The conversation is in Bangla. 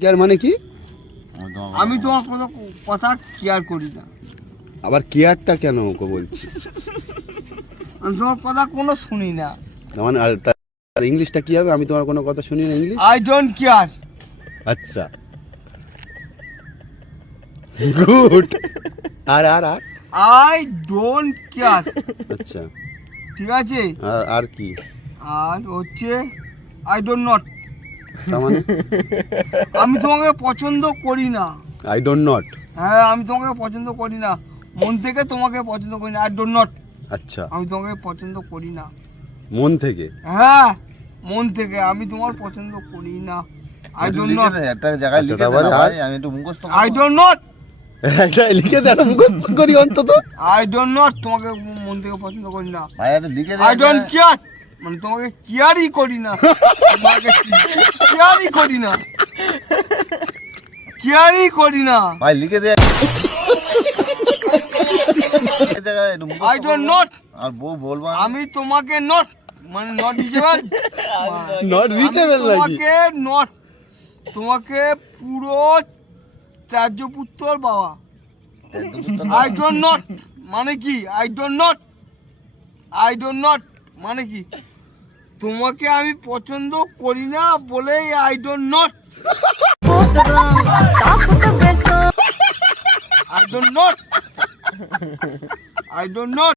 কেয়ার মানে কি? আমি তোমার কোনো কথা কেয়ার করি না। আবার কেয়ারটা কেন ওকে বলছিস? আমি তোমার কথা কোনো শুনি না। মানে আর ইংলিশটা কি হবে? আমি তোমার কোনো কথা শুনি না ইংলিশ। I don't care. আচ্ছা, গুড। আর আর আর আই ডোন্ট কেয়ার। আচ্ছা, ঠিক আছে। আর কি? আর হচ্ছে আই ডোন্ট নট। তার মানে আমি তোমাকে পছন্দ করি না। I don't not. হ্যাঁ, আমি তোমাকে পছন্দ করি না, মন থেকে তোমাকে পছন্দ করি না। I don't not. আচ্ছা, আমি তোমাকে পছন্দ করি না। মন থেকে? হ্যাঁ, মন থেকে আমি তোমার পছন্দ করি না। I don't not. একটা জায়গায় লিখে দে না ভাই, আমি একটু মুখস্থ আই ডোন্ট নট। একটা লিখে দেন, মুখস্থ করি অন্তত। আই ডোন্ট নট, তোমাকে মন থেকে পছন্দ করি না। ভাই একটু লিখে দে। আই ডোন্ট কেয়ার, মানে তোমাকে কেয়ারই করি না। তোমাকে কেয়ারই করি না, কেয়ারই করি না। ভাই লিখে দে। I don't not. আর বউ বলবা আমি তোমাকে নট, মানে নট রিচেবল। নট রিচেবল নাকি? তোমাকে নট, তোমাকে পুরো ত্যায্যপুত্রর বাবা। আই ডোন্ট নট মানে কি? I don't not, I don't not মানে কি? তোমাকে আমি পছন্দ করি না বলেই I don't not. I don't not, I don't not.